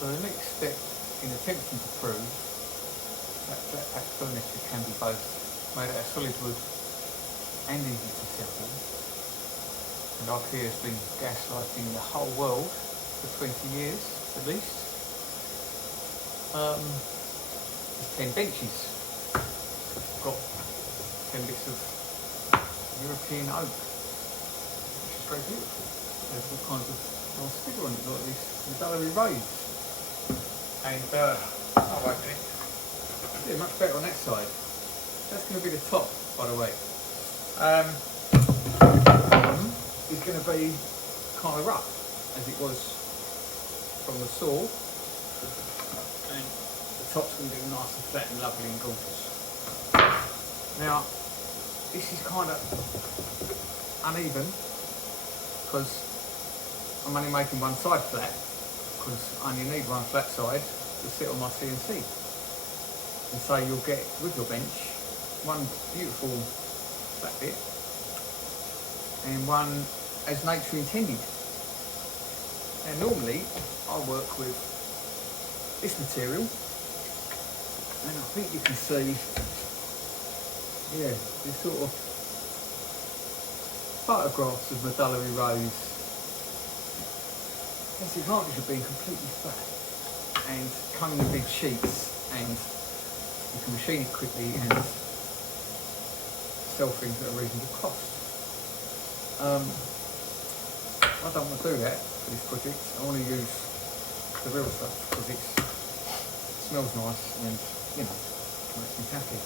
So the next step in attempting to prove that flat pack furniture can be both made out of solid wood and easy to assemble, and IKEA has been gaslighting the whole world for 20 years at least, is 10 benches. Got 10 bits of European oak, which is very beautiful. There's all kinds of nice figure on it, like this medullary rays. And oh wait a minute. Yeah, much better on that side. That's going to be the top, by the way. Bottom is going to be kind of rough, as it was from the saw, and the top's going to be nice and flat and lovely and gorgeous. Now, this is kind of uneven because I'm only making one side flat, because I only need one flat side to sit on my CNC. And so you'll get, with your bench, one beautiful flat bit and one as nature intended. And normally I work with this material, and I think you can see, yeah, this sort of photographs of medullary rays. That's the advantage of being completely flat and coming in big sheets, and you can machine it quickly and sell things at a reasonable cost. I don't want to do that for this project. I want to use the real stuff because it smells nice and, you know, makes me happy.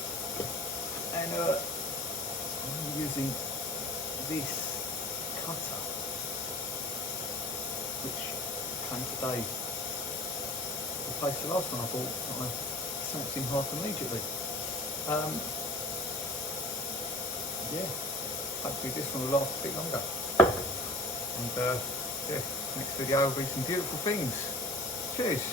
And I'm using this cutter, which came today, replaced the last one I bought. I snapped in half immediately. Yeah, hopefully this one will last a bit longer. And yeah, next video will be some beautiful things. Cheers.